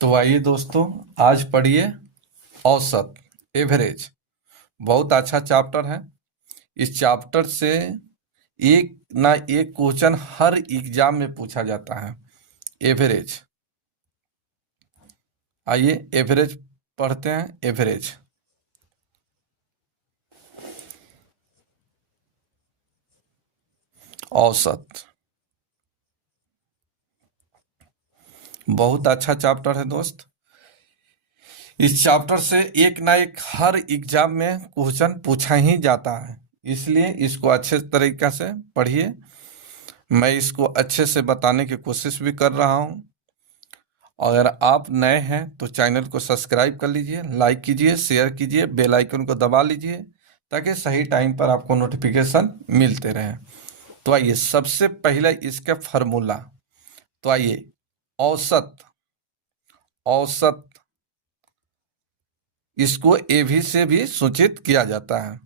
तो आइए दोस्तों, आज पढ़िए औसत, एवरेज। बहुत अच्छा चैप्टर है। इस चैप्टर से एक ना एक क्वेश्चन हर एग्जाम में पूछा जाता है। एवरेज, आइए एवरेज पढ़ते हैं। एवरेज, औसत, बहुत अच्छा चैप्टर है दोस्त। इस चैप्टर से एक ना एक हर एग्जाम में क्वेश्चन पूछा ही जाता है, इसलिए इसको अच्छे तरीके से पढ़िए। मैं इसको अच्छे से बताने की कोशिश भी कर रहा हूँ। अगर आप नए हैं तो चैनल को सब्सक्राइब कर लीजिए, लाइक कीजिए, शेयर कीजिए, बेल आइकन को दबा लीजिए ताकि सही टाइम पर आपको नोटिफिकेशन मिलते रहे। तो आइए सबसे पहले इसका फार्मूला। तो आइए, औसत, औसत इसको एवी से भी सूचित किया जाता है।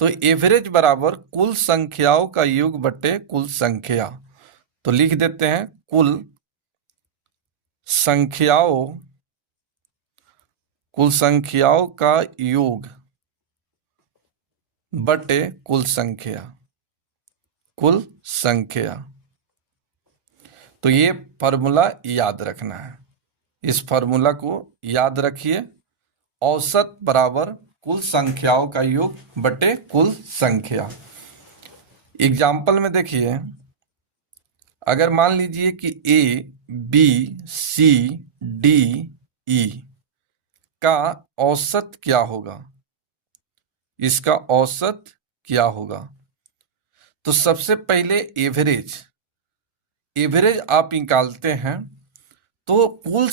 तो एवरेज बराबर कुल संख्याओं का योग बटे कुल संख्या। तो लिख देते हैं कुल संख्याओं, कुल संख्याओं का योग बटे कुल संख्या, कुल संख्या। तो ये फॉर्मूला याद रखना है। इस फॉर्मूला को याद रखिए। औसत बराबर कुल संख्याओं का योग बटे कुल संख्या। एग्जाम्पल में देखिए, अगर मान लीजिए कि ए, बी, सी, डी, ई का औसत क्या होगा, इसका औसत क्या होगा। तो सबसे पहले एवरेज, एवरेज आप निकालते हैं तो कुल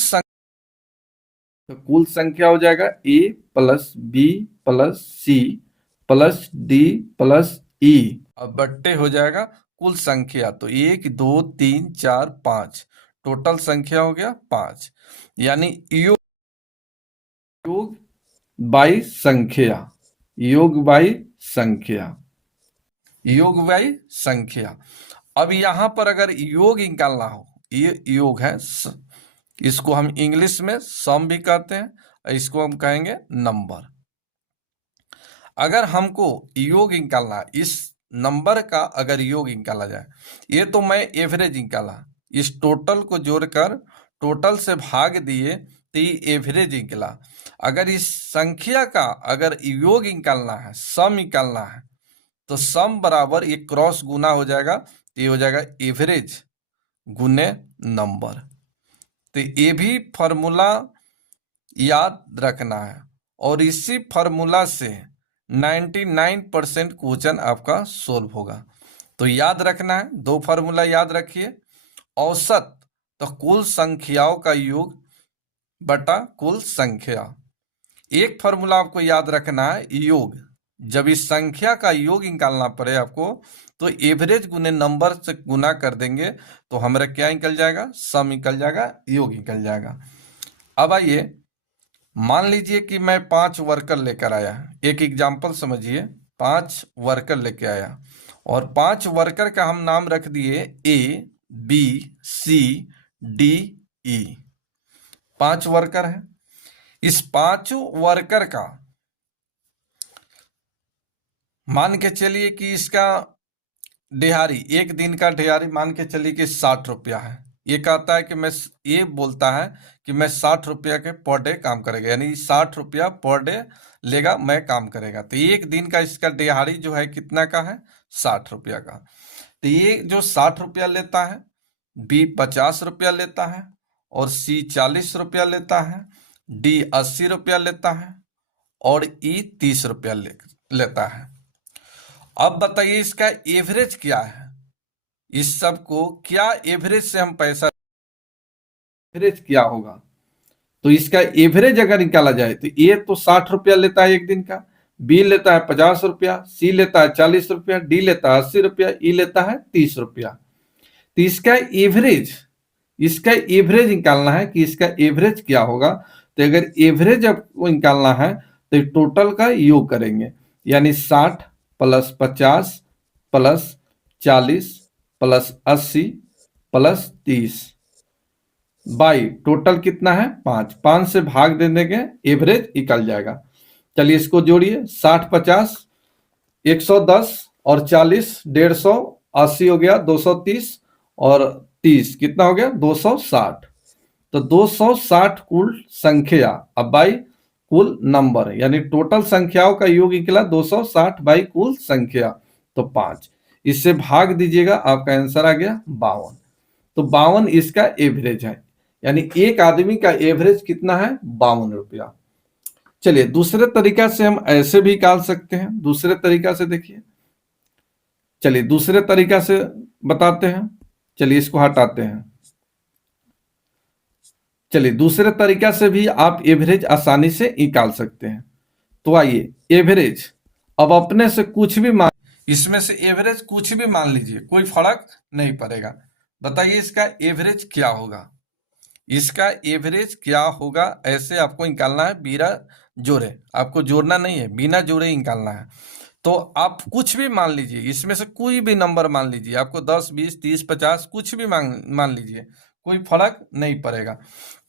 संख्या हो जाएगा A plus B plus C plus D plus E, अब बट्टे हो जाएगा कुल संख्या। तो 1 2 3 4 5 टोटल संख्या हो गया 5, यानी योग, योग बाई संख्या, योग बाई संख्या, योग बाई संख्या। अब यहां पर अगर योग निकालना हो, ये योग है, इसको हम इंग्लिश में सम भी कहते हैं, इसको हम कहेंगे नंबर। अगर हमको योग निकालना, इस नंबर का अगर योग निकाला जाए, ये तो मैं एवरेज निकाला, इस टोटल को जोड़कर टोटल से भाग दिए तो ये एवरेज निकला। अगर इस संख्या का अगर योग निकालना है, सम निकालना है, तो सम बराबर ये क्रॉस गुना हो जाएगा, तो ये हो जाएगा एवरेज गुने नंबर। तो ये भी फॉर्मूला याद रखना है और इसी फॉर्मूला से 99% क्वेश्चन आपका सोल्व होगा। तो याद रखना है, दो फॉर्मूला याद रखिए। औसत तो कुल संख्याओं का योग बटा कुल संख्या। एक फॉर्मूला आपको याद रखना है, योग। जब इस संख्या का योग निकालना पड़े आपको, तो एवरेज गुने नंबर से गुना कर देंगे तो हमारा क्या निकल जाएगा, सम निकल जाएगा, योग निकल जाएगा। अब आइए, मान लीजिए कि मैं 5 वर्कर लेकर आया, एक एग्जाम्पल समझिए। 5 वर्कर लेके आया और 5 वर्कर का हम नाम रख दिए ए, बी, सी, डी, ई। 5 वर्कर है। इस 5 वर्कर का मान के चलिए कि इसका दिहाड़ी, एक दिन का दिहाड़ी मान के चलिए कि 60 रुपया है। ये कहता है कि मैं, ये बोलता है कि मैं 60 रुपया के पर डे काम करेगा, यानी 60 रुपया पर डे लेगा, मैं काम करेगा। तो एक दिन का इसका दिहाड़ी जो है कितना का है, 60 रुपया का। तो ये जो 60 रुपया लेता है, बी 50 रुपया लेता है और सी 40 रुपया लेता है, डी 80 रुपया लेता है और ई 30 रुपया लेता है। अब बताइए इसका एवरेज क्या है। इस सब को क्या एवरेज से हम पैसा, एवरेज क्या होगा। तो इसका एवरेज अगर निकाला जाए तो ए तो 60 रुपया लेता है एक दिन का, बी लेता है 50 रुपया, सी लेता है 40 रुपया, डी लेता है 80 रुपया, ई लेता है 30 रुपया। तो इसका एवरेज, इसका एवरेज निकालना है कि इसका एवरेज क्या होगा। तो अगर एवरेज आपको निकालना है तो टोटल का योग करेंगे, यानी 60 plus 50 plus 40 plus 80 plus 30, by total कितना है 5, 5 से भाग दे देंगे एवरेज निकल जाएगा। चलिए इसको जोड़िए 60 50 110 और 40 150 80 हो गया 230 और 30 कितना हो गया 260। तो 260 कुल संख्या अब बाई कुल नंबर यानी टोटल संख्याओं का योग निकला 260 बाई कुल संख्या तो 5। इससे भाग दीजिएगा आपका आंसर आ गया 52। तो 52 इसका एवरेज है यानी एक आदमी का एवरेज कितना है 52 रुपया। चलिए दूसरे तरीका से हम ऐसे भी निकाल सकते हैं। दूसरे तरीका से देखिए, चलिए दूसरे तरीका से बताते हैं। चलिए इसको हटाते हैं। चलिए दूसरे तरीका से भी आप एवरेज आसानी से निकाल सकते हैं। तो आइए एवरेज अब अपने से कुछ भी मान, इसमें से एवरेज कुछ भी मान लीजिए कोई फर्क नहीं पड़ेगा। बताइए इसका एवरेज क्या होगा। इसका एवरेज क्या होगा ऐसे आपको निकालना है बिना जोड़े, आपको जोड़ना नहीं है, बिना जोड़े निकालना है। तो आप कुछ भी मान लीजिए, इसमें से कोई भी नंबर मान लीजिए, आपको 10 20 30 50 कुछ भी मान लीजिए, कोई फर्क नहीं पड़ेगा।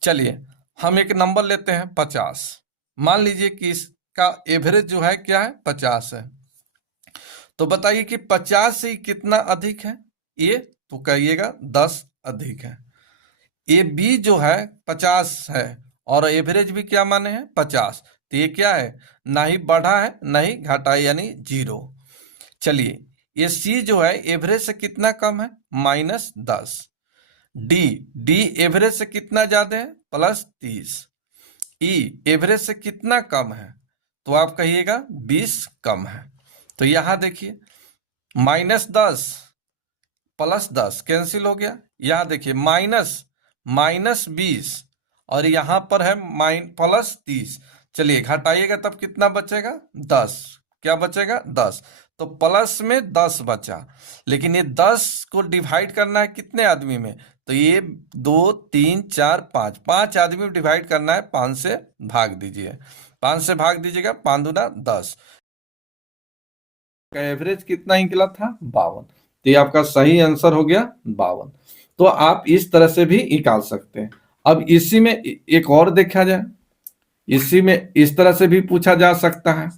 चलिए हम एक नंबर लेते हैं 50। मान लीजिए कि इसका एवरेज जो है क्या है 50 है। तो बताइए कि 50 से कितना अधिक है ये, तो कहिएगा 10 अधिक है। ये बी जो है 50 है और एवरेज भी क्या माने हैं 50, तो ये क्या है ना ही बढ़ा है ना ही घटा है यानी 0। चलिए ये सी जो है एवरेज से कितना कम है -10। डी डी एवरेज से कितना ज्यादा है +30। ई एवरेज से कितना कम है, तो आप कहिएगा 20 कम है। तो यहां देखिए -10 +10 कैंसिल हो गया। यहां देखिए -20 और यहां पर है +30। चलिए घटाइएगा तब कितना बचेगा 10। क्या बचेगा 10। तो प्लस में 10 बचा, लेकिन ये 10 को डिवाइड करना है कितने आदमी में, तो ये 2 3 4 5 5 आदमी में डिवाइड करना है। 5 से भाग दीजिए, 5 से भाग दीजिएगा 5 दूना 10 का एवरेज कितना निकला था 52। तो ये आपका सही आंसर हो गया 52। तो आप इस तरह से भी निकाल सकते हैं। अब इसी में एक और देखा जाए, इसी में इस तरह से भी पूछा जा सकता है।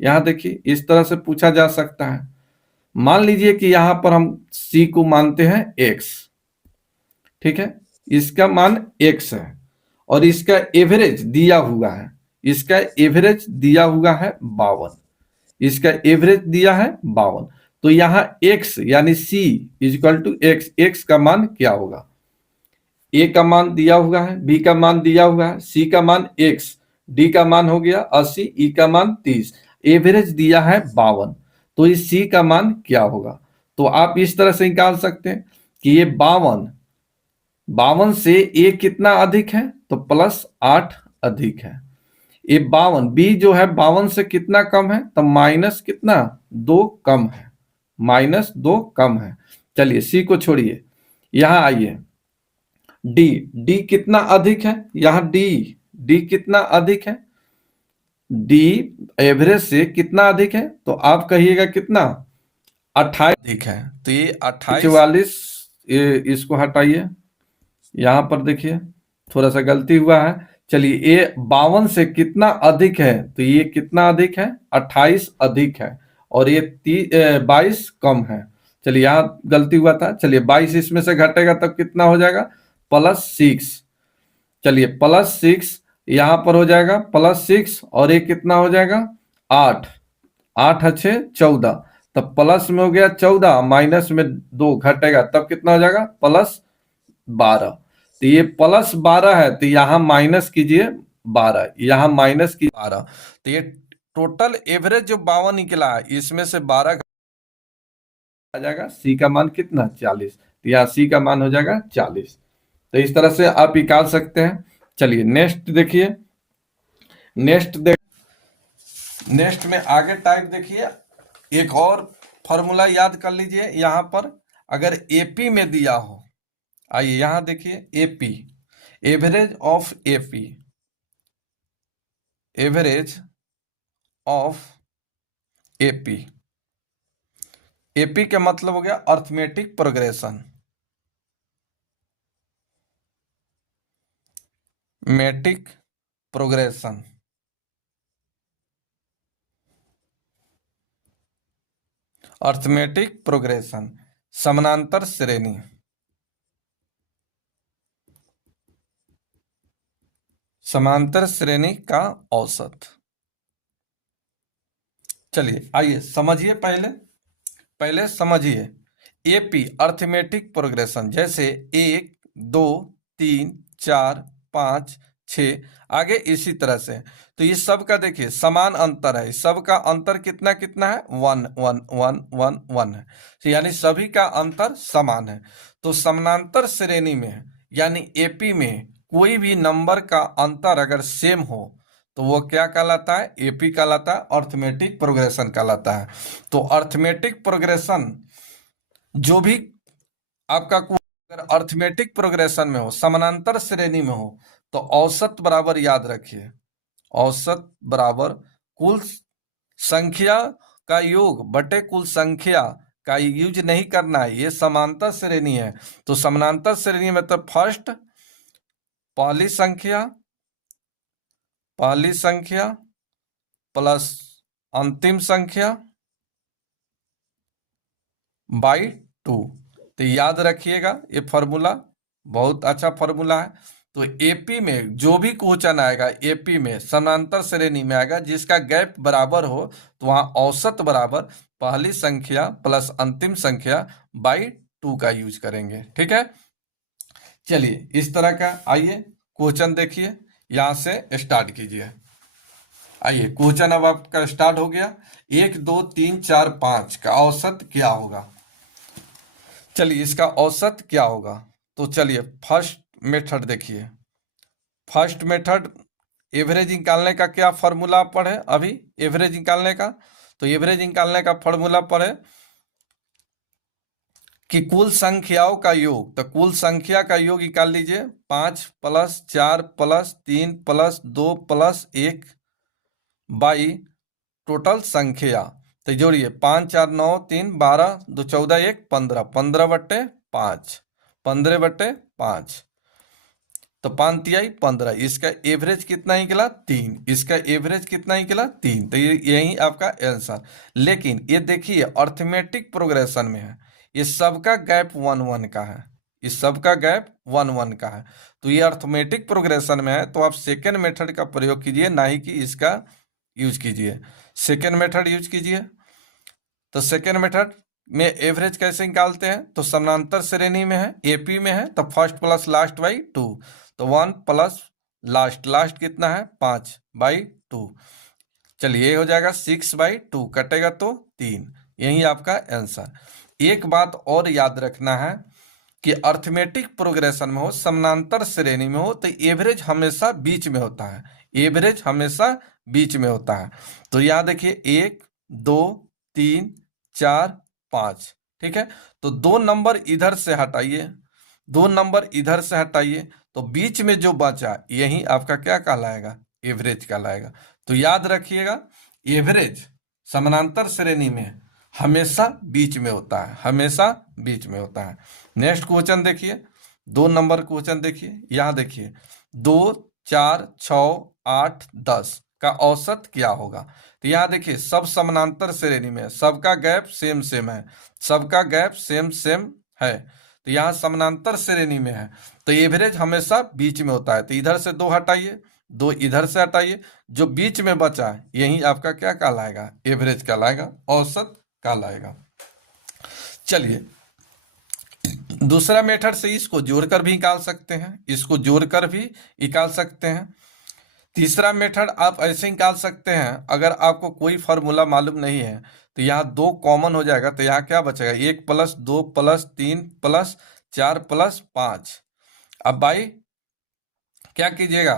यहां देखिए इस तरह से पूछा जा सकता है। मान लीजिए कि यहां पर हम c को मानते हैं x, ठीक है, इसका मान x है और इसका एवरेज दिया हुआ है, इसका एवरेज दिया हुआ है 52, इसका एवरेज दिया है 52। तो यहां x यानी c equal to x, x का मान क्या होगा, a का मान दिया हुआ है, b का मान दिया हुआ है, c का मान x, d का मान हो गया 80, e का मान 30, एवरेज दिया है 52। तो इस c का मान क्या होगा, तो आप इस तरह से निकाल सकते हैं कि ये 52 से a कितना अधिक है, तो +8 अधिक है। ये 52 बी जो है 52 से कितना कम है, तो माइनस कितना 2 कम है, -2 कम है। चलिए सी को छोड़िए, यहां आइए डी, डी कितना अधिक है, यहां डी, डी कितना अधिक है, डी एवरेज से कितना अधिक है, तो आप कहिएगा कितना 28 अधिक है। तो ये 28 44, इसको हटाइए, यहां पर देखिए थोड़ा सा गलती हुआ है। चलिए ये 52 से कितना अधिक है, तो ये कितना अधिक है 28 अधिक है और ये 22 कम है। चलिए यहाँ गलती हुआ था। चलिए 22 इसमें से घटेगा तब कितना हो जाएगा +6। चलिए +6 यहाँ पर हो जाएगा +6 और ये कितना हो जाएगा 8, 8 अच्छे 14, तब प्लस में हो गया 14, माइनस में 2 घटेगा तब कितना हो जाएगा +12। तो ये +12 है तो यहाँ माइनस कीजिए 12, यहाँ माइनस की 12। तो ये टोटल एवरेज जो 52 निकला है इसमें से 12 आ जाएगा, सी का मान कितना 40, तो यहाँ सी का मान हो जाएगा 40। तो इस तरह से आप निकाल सकते हैं। चलिए नेक्स्ट देखिए, नेक्स्ट में आगे टाइप देखिए, एक और फॉर्मूला याद कर लीजिए। यहाँ पर अगर एपी में दिया हो, आइए यहां देखिए AP, average of AP, average of AP, AP का मतलब हो गया arithmetic progression. Arithmetic progression, arithmetic progression, समानांतर श्रेणी, समांतर श्रेणी का औसत। चलिए आइए समझिए, पहले पहले समझिए एपी अर्थमेटिक प्रोग्रेशन, जैसे 1 2 3 4 5 6 आगे इसी तरह से। तो ये सब का देखिए समान अंतर है, सबका अंतर कितना कितना है, 1 1 1 1 1 है, तो यानी सभी का अंतर समान है। तो समानांतर श्रेणी में यानी एपी में कोई भी नंबर का अंतर अगर सेम हो तो वो क्या कहलाता है, एपी कहलाता है, अर्थमेटिक प्रोग्रेशन कहलाता है। तो अर्थमेटिक प्रोग्रेशन जो भी आपका अगर अर्थमेटिक प्रोग्रेशन में हो, समानांतर श्रेणी में हो, तो औसत बराबर याद रखिए, औसत बराबर कुल संख्या का योग बटे कुल संख्या का यूज नहीं करना है, ये समांतर श्रेणी है। तो समानांतर श्रेणी में तो फर्स्ट पहली संख्या प्लस अंतिम संख्या बाई 2। तो याद रखिएगा ये फॉर्मूला बहुत अच्छा फॉर्मूला है। तो एपी में जो भी क्वेश्चन आएगा, एपी में समांतर श्रेणी में आएगा जिसका गैप बराबर हो, तो वहां औसत बराबर पहली संख्या प्लस अंतिम संख्या बाई 2 का यूज करेंगे। ठीक है, चलिए इस तरह का आइए क्वेश्चन देखिए, यहां से स्टार्ट कीजिए। आइए क्वेश्चन अब आपका स्टार्ट हो गया। 1 2 3 4 5 का औसत क्या होगा। चलिए इसका औसत क्या होगा, तो चलिए फर्स्ट मेथड देखिए। फर्स्ट मेथड एवरेज निकालने का क्या फॉर्मूला पढ़े अभी, एवरेज निकालने का, तो एवरेज निकालने का फॉर्मूला पढ़े कि कुल संख्याओं का योग, तो कुल संख्या का योग निकाल लीजिए, 5 plus 4 plus 3 plus 2 plus 1 by total संख्या। तो जोड़िए 5 4 9 3 12 2 14 1 15, 15 बट्टे 5, 15 बट्टे 5, तो 5 तिहाई 15। इसका एवरेज कितना निकला 3, इसका एवरेज कितना निकला 3। तो ये यही आपका आंसर। लेकिन ये देखिए अर्थमेटिक प्रोग्रेशन में है, ये सबका गैप 1 1 का है, इस सबका गैप 1 1 का है। तो ये अर्थमेटिक प्रोग्रेशन में है, तो आप सेकेंड मेथड का प्रयोग कीजिए, ना ही कि इसका यूज कीजिए। सेकेंड मेथड यूज कीजिए। तो सेकेंड मेथड में एवरेज कैसे निकालते हैं, तो समानांतर श्रेणी में है, एपी में है, तो फर्स्ट प्लस लास्ट बाई 2, तो 1 प्लस लास्ट, लास्ट कितना है 5 बाई 2। चलिए ये हो जाएगा 6 बाई 2, कटेगा तो 3, यही आपका आंसर। एक बात और याद रखना है कि अर्थमेटिक प्रोग्रेशन में हो, समानांतर श्रेणी में हो, तो एवरेज हमेशा बीच में होता है, एवरेज हमेशा बीच में होता है। तो यहाँ देखिए 1 2 3 4 5, ठीक है, तो 2 नंबर इधर से हटाइए, 2 नंबर इधर से हटाइए, तो बीच में जो बचा यही आपका क्या कहलाएगा, एवरेज कहलाएगा। तो याद रखिएगा एवरेज समानांतर श्रेणी में हमेशा बीच में होता है, हमेशा बीच में होता है। नेक्स्ट क्वेश्चन देखिए, 2 नंबर क्वेश्चन देखिए, यहां देखिए 2 4 6 8 10 का औसत क्या होगा। तो यहाँ देखिए सब समानांतर श्रेणी में, सबका गैप सेम सेम है, सबका गैप सेम सेम है, तो यहाँ समानांतर श्रेणी में है, तो एवरेज हमेशा बीच में होता है। तो इधर से 2 हटाइए, 2 इधर से हटाइए, जो बीच में बचा है यही आपका क्या कहलाएगा, एवरेज कहलाएगा, औसत कहलाएगा। चलिए दूसरा मेथड से इसको जोड़कर भी निकाल सकते हैं, इसको जोड़कर भी निकाल सकते हैं। तीसरा मेथड आप ऐसे निकाल सकते हैं, अगर आपको कोई फार्मूला मालूम नहीं है तो यहाँ 2 कॉमन हो जाएगा, तो यहाँ क्या बचेगा 1 प्लस 2 प्लस 3 प्लस 4 प्लस 5। अब बाई क्या कीजिएगा,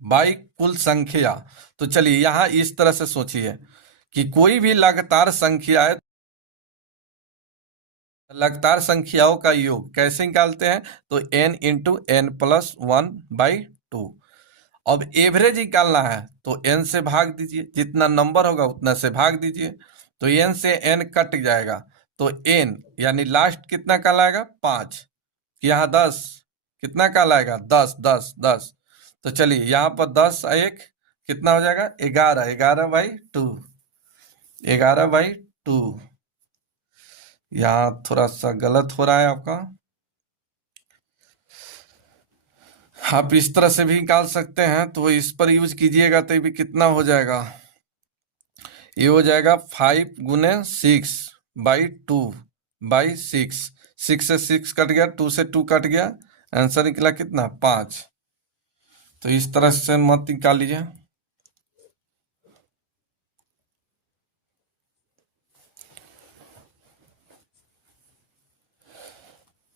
बाई कुल संख्या। तो चलिए यहाँ इस तरह से सोचिए कि कोई भी लगातार संख्या है, लगातार संख्याओं का योग कैसे निकालते हैं, तो n into n plus 1 by 2। अब एवरेज निकालना है तो n से भाग दीजिए, जितना नंबर होगा उतना से भाग दीजिए, तो n से n कट जाएगा, तो n यानी लास्ट कितना कहलाएगा 5, यहाँ 10 कितना कहलाएगा 10 10 10, तो चलिए यहाँ पर 10 एक कितना हो जाएगा 11, 11/2, 11/2। यहाँ थोड़ा सा गलत हो रहा है आपका। आप इस तरह से भी निकाल सकते हैं, तो इस पर यूज कीजिएगा तो ये भी कितना हो जाएगा, ये हो जाएगा 5 × 6/2/6। 6 से 6 कट गया, 2 से 2 कट गया, आंसर निकला कितना 5। तो इस तरह से मत निकाल लीजिए।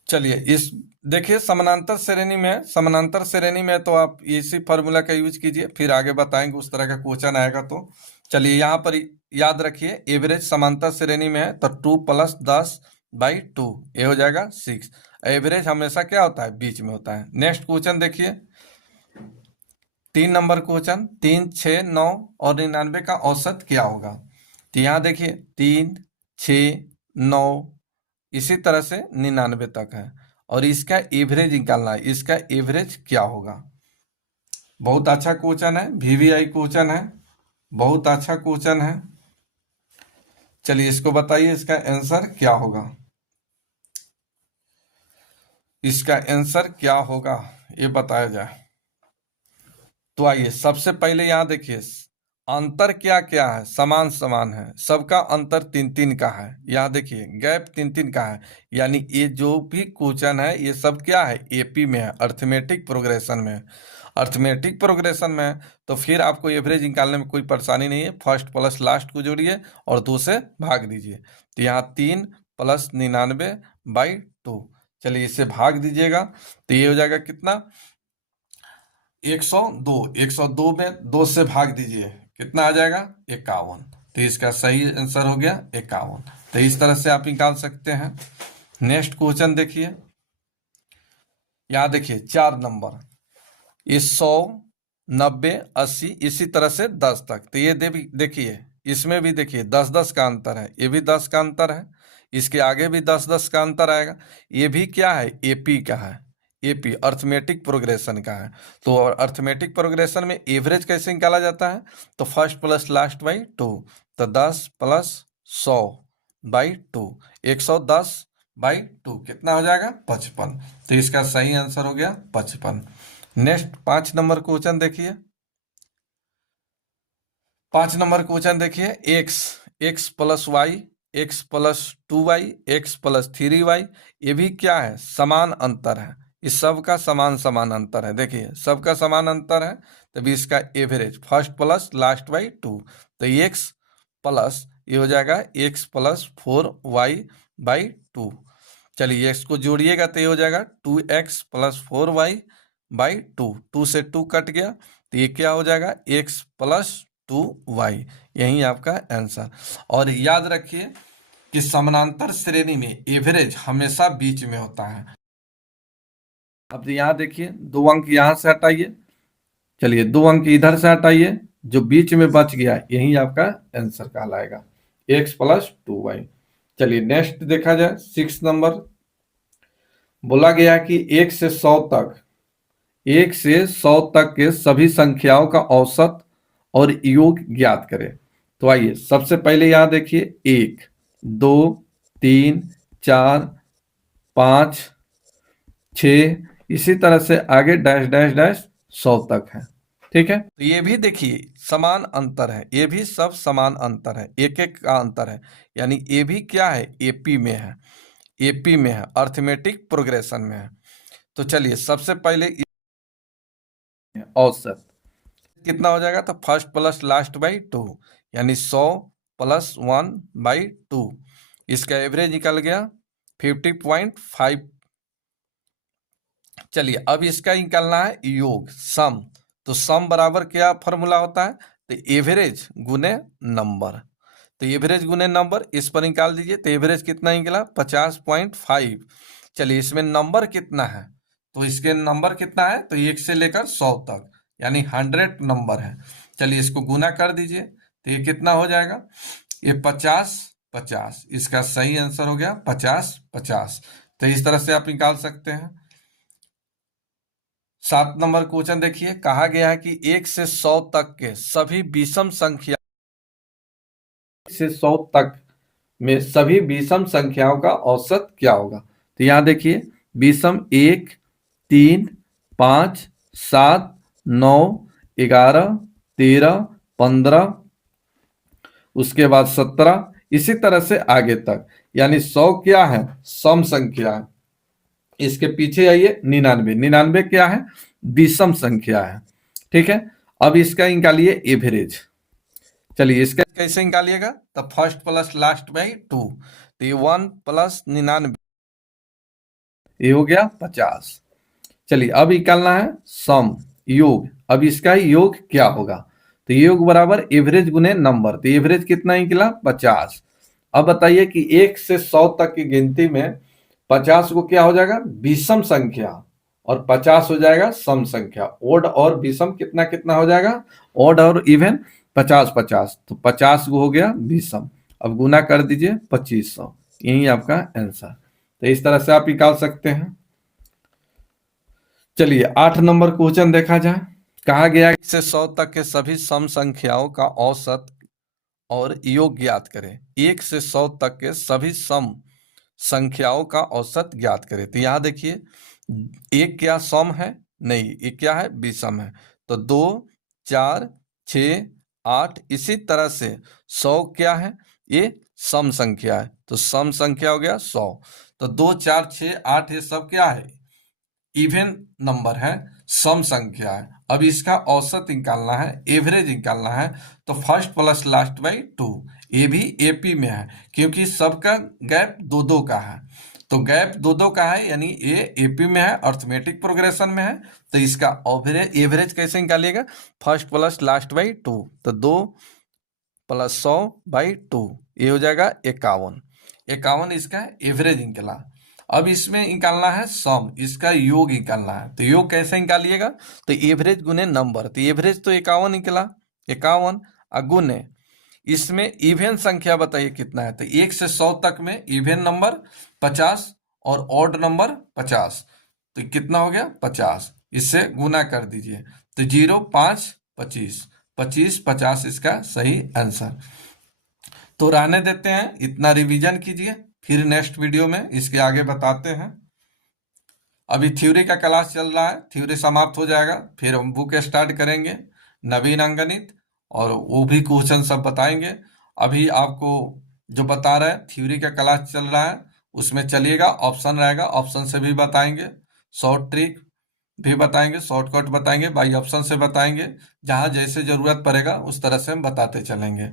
चलिए इस देखिए समानांतर श्रेणी में तो आप इसी फॉर्मूला का यूज कीजिए, फिर आगे बताएंगे उस तरह का क्वेश्चन आएगा तो। चलिए यहाँ पर याद रखिए एवरेज समांतर श्रेणी में है तो 2 + 10/2 ये हो जाएगा 6। एवरेज हमेशा क्या होता है, बीच में होता है। नेक्स्ट क्वेश्चन देखिए 3 नंबर क्वेश्चन, 3, 6, 9 और 99 का औसत क्या होगा। तो यहाँ देखिए 3, 6, 9 इसी तरह से 99 तक है और इसका एवरेज निकालना है, इसका एवरेज क्या होगा। बहुत अच्छा क्वेश्चन है, VVI क्वेश्चन है, बहुत अच्छा क्वेश्चन है। चलिए इसको बताइए इसका आंसर क्या होगा, इसका आंसर क्या होगा ये बताया जाए। तो आइए सबसे पहले यहाँ देखिए अंतर क्या क्या है, समान समान है, सबका अंतर 3-3 का है। यहाँ देखिए गैप 3-3 का है, यानी ये जो भी क्वेश्चन है ये सब क्या है, AP में है, अर्थमेटिक प्रोग्रेशन में है। अर्थमेटिक प्रोग्रेशन में है तो फिर आपको एवरेज निकालने में कोई परेशानी नहीं है। फर्स्ट प्लस लास्ट को जोड़िए और 2 से भाग दीजिए। तो यहाँ 3 + 99/2, चलिए इसे भाग दीजिएगा तो ये हो जाएगा कितना 102। 102 में 2 से भाग दीजिए, कितना आ जाएगा 51। तो इसका सही आंसर हो गया 51। तो इस तरह से आप निकाल सकते हैं। नेक्स्ट क्वेश्चन देखिए, यहाँ देखिए 4 नंबर, ये 100, 90, 80 इसी तरह से 10 तक। तो ये देखिए इसमें भी देखिए 10-10 का अंतर है, ये भी 10 का अंतर है, इसके आगे भी 10-10 का अंतर आएगा। ये भी क्या है, AP का है, AP अर्थमेटिक प्रोग्रेशन का है। तो अर्थमेटिक प्रोग्रेशन में एवरेज कैसे निकाला जाता है, तो फर्स्ट प्लस लास्ट बाई 2, तो 10 + 100/2, 110/2 कितना हो जाएगा 55। तो इसका सही आंसर हो गया 55। नेक्स्ट 5 नंबर क्वेश्चन देखिए, 5 नंबर क्वेश्चन देखिए x + y, x + 2y, x + 3y, ये भी क्या है, समान अंतर है। इस सब का समान समान अंतर है, देखिए सबका समान अंतर है, तभी इसका average first plus last by 2, तो x प्लस ये हो जाएगा x + 4y/2। चलिए x को जोड़िएगा तो ये हो जाएगा 2x + 4y/2, 2 से 2 कट गया तो ये क्या हो जाएगा x + 2y, यही आपका आंसर। और याद रखिए कि समानांतर श्रेणी में एवरेज हमेशा बीच में होता है। अब यहाँ देखिए 2 अंक यहाँ से हटाइए, चलिए 2 अंक इधर से हटाइए, जो बीच में बच गया यही आपका आंसर कहलाएगा x + 2y। चलिए नेक्स्ट देखा जाए 6 नंबर, बोला गया कि 1 से 100 तक के सभी संख्याओं का औसत और योग ज्ञात करें। तो आइए सबसे पहले यहाँ देखिए 1, 2, 3, 4, 5, 6 इसी तरह से आगे डैश डैश डैश 100 तक है, ठीक है। तो ये भी देखिए समान अंतर है, ये भी सब समान अंतर है, एक एक का अंतर है, यानी ये भी क्या है AP में है, AP में है, अर्थमेटिक प्रोग्रेशन में है। तो चलिए सबसे पहले औसत कितना हो जाएगा, तो फर्स्ट प्लस लास्ट बाई 2, यानी 100 + 1/2, इसका एवरेज निकल गया 50.5। चलिए अब इसका निकालना है योग, सम। तो सम बराबर क्या फॉर्मूला होता है, तो एवरेज गुने नंबर। तो एवरेज गुने नंबर इस पर निकाल दीजिए, तो एवरेज कितना निकला 50.5। चलिए इसमें नंबर कितना है, तो इसके नंबर कितना है, तो 1 से लेकर 100 तक, यानी 100 नंबर है। चलिए इसको गुना कर दीजिए तो ये कितना हो जाएगा, ये 50/50, इसका सही आंसर हो गया 50/50। तो इस तरह से आप निकाल सकते हैं। 7 नंबर क्वेश्चन देखिए, कहा गया है कि 1 से 100 तक के सभी विषम संख्या से 100 तक में सभी विषम संख्याओं का औसत क्या होगा। तो यहाँ देखिए, विषम 1, 3, 5, 7, 9, 11, 13, 15, उसके बाद 17, इसी तरह से आगे तक। यानी 100 क्या है, सम संख्या है। इसके पीछे आइए 99, 99 क्या है, विषम संख्या है। ठीक है, अब इसका निकालिए एवरेज। चलिए इसका कैसे निकालिएगा, तो फर्स्ट प्लस लास्ट बाई 2, तो ये 1 प्लस 99, ये हो गया 50। चलिए अब निकालना है सम, योग। अब इसका योग क्या होगा, तो योग बराबर एवरेज गुने नंबर। तो एवरेज कितना निकला, 50। अब बताइए कि 1 से 100 तक की गिनती में 50 को क्या हो जाएगा, विषम संख्या, और 50 हो जाएगा सम संख्या। ओड और विषम कितना कितना हो जाएगा, ओड और इवन 50 50, तो 50 को हो गया विषम। अब गुना कर दीजिए 2500, यही आपका आंसर। तो इस तरह से आप निकाल सकते हैं। चलिए 8 नंबर क्वेश्चन देखा जाए। कहा गया 1 से 100 तक के सभी सम संख्याओं का औसत और योग ज्ञात करें। 1 से 100 तक के सभी सम संख्याओं का औसत ज्ञात करें। तो यहाँ देखिए, एक क्या सम है, नहीं, एक क्या है, विषम है। तो 2, 4, 6, 8, इसी तरह से 100 क्या है, ये सम संख्या है। तो सम संख्या हो गया 100। तो 2, 4, 6, 8 ये सब क्या है, इवन नंबर है, सम संख्या है। अब इसका औसत निकालना है, एवरेज निकालना है। तो फर्स्ट प्लस लास्ट बाई 2, ये भी एपी में है क्योंकि सबका गैप 2-2 का है। तो गैप 2-2 का है, यानी ये एपी में है, अर्थमेटिक प्रोग्रेशन में है। तो इसका एवरेज कैसे निकालिएगा, फर्स्ट प्लस लास्ट बाई 2, तो 2 प्लस 100 बाई 2, ये हो जाएगा 51। 51 इसका एवरेज निकला। अब इसमें निकालना है सम, इसका योग निकालना है। तो योग कैसे निकालिएगा, तो एवरेज गुने नंबर। तो एवरेज तो 51 निकला, 51 गुने इसमें इवन संख्या बताइए कितना है। तो 1 से 100 तक में इवन नंबर 50 और ऑड नंबर 50, तो कितना हो गया 50। इससे गुना कर दीजिए, तो 0, 5, 25, 25, 50 इसका सही आंसर। तो रहने देते हैं, इतना रिवीजन कीजिए, फिर नेक्स्ट वीडियो में इसके आगे बताते हैं। अभी थ्योरी का क्लास चल रहा है, थ्योरी समाप्त हो जाएगा, फिर हम बुक स्टार्ट करेंगे नवीन अंकगणित, और वो भी क्वेश्चन सब बताएंगे। अभी आपको जो बता रहे हैं, थ्योरी का क्लास चल रहा है, उसमें चलिएगा, ऑप्शन रहेगा, ऑप्शन से भी बताएंगे, शॉर्ट ट्रिक भी बताएंगे, शॉर्टकट बताएंगे, बाई ऑप्शन से बताएंगे। जहाँ जैसे जरूरत पड़ेगा उस तरह से हम बताते चलेंगे।